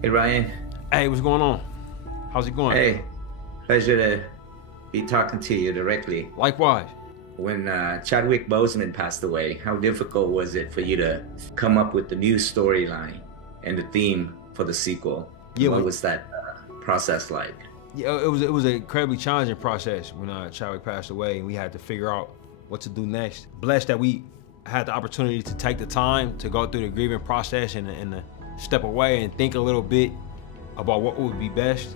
Hey Ryan. Hey, what's going on? How's it going? Hey, pleasure to be talking to you directly. Likewise. When Chadwick Boseman passed away, how difficult was it for you to come up with the new storyline and the theme for the sequel? Yeah, what was that process like? Yeah, it was an incredibly challenging process when Chadwick passed away, and we had to figure out what to do next. Blessed that we had the opportunity to take the time to go through the grieving process and to step away and think a little bit about what would be best.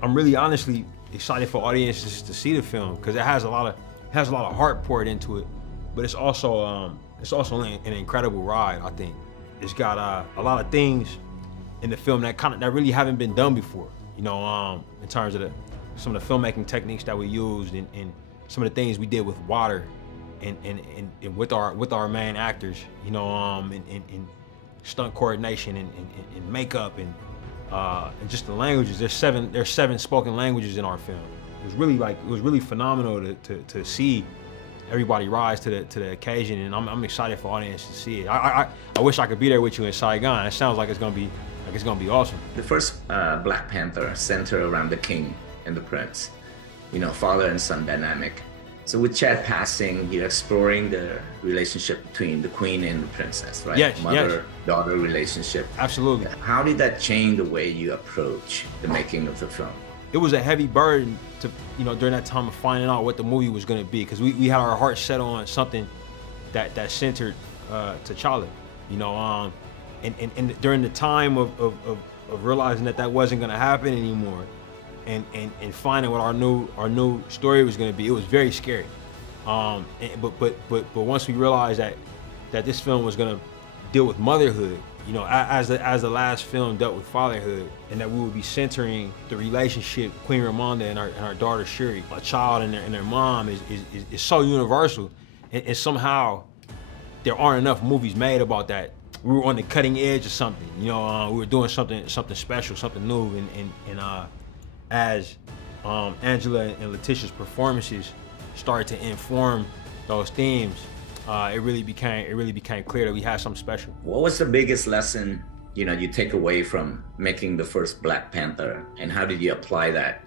I'm really honestly excited for audiences to see the film because it has a lot of heart poured into it, but it's also an incredible ride. I think it's got a lot of things in the film that really haven't been done before. You know, in terms of some of the filmmaking techniques that we used and some of the things we did with water and with our main actors. You know, in stunt coordination and makeup and just the languages. There's seven spoken languages in our film. It was really phenomenal to see everybody rise to the occasion, and I'm excited for audience to see it. I wish I could be there with you in Saigon. It sounds like it's gonna be awesome. The first Black Panther centered around the king and the prince, you know, father and son dynamic. So with Chad passing, you're exploring the relationship between the queen and the princess, right? Yes, Mother-daughter relationship. Absolutely. How did that change the way you approach the making of the film? It was a heavy burden to, you know, during that time of finding out what the movie was going to be, because we had our hearts set on something that centered T'Challa, you know, and during the time of realizing that wasn't going to happen anymore, and finding what our new story was going to be, it was very scary. But once we realized that this film was going to deal with motherhood, you know, as the last film dealt with fatherhood, and that we would be centering the relationship Queen Ramonda and our daughter Shuri, a child and their mom is so universal, and somehow there aren't enough movies made about that. We were on the cutting edge of something, you know. We were doing something special, something new, and as Angela and Letitia's performances started to inform those themes, it really became clear that we had something special. What was the biggest lesson, you know, you take away from making the first Black Panther, and how did you apply that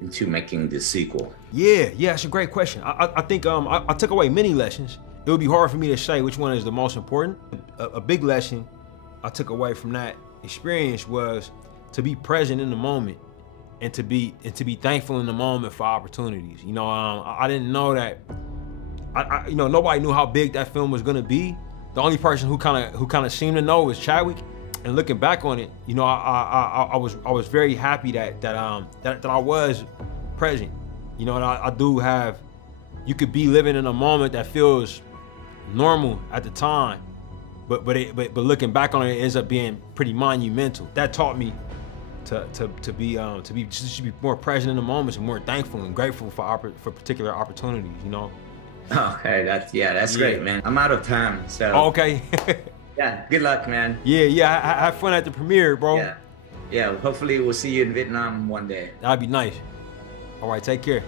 into making the sequel? Yeah, that's a great question. I think I took away many lessons. It would be hard for me to say which one is the most important. A big lesson I took away from that experience was to be present in the moment, and to be thankful in the moment for opportunities. You know, I didn't know that. You know, nobody knew how big that film was gonna be. The only person who kind of seemed to know was Chadwick. And looking back on it, you know, I was very happy that I was present. You know, and I do have. You could be living in a moment that feels normal at the time, but looking back on it, it ends up being pretty monumental. That taught me to be more present in the moments and more thankful and grateful for particular opportunities. You know. Okay, that's great, man. I'm out of time, so. Oh, okay. Yeah, good luck, man. Yeah. Have fun at the premiere, bro. Yeah. Hopefully we'll see you in Vietnam one day. That'd be nice. All right, take care.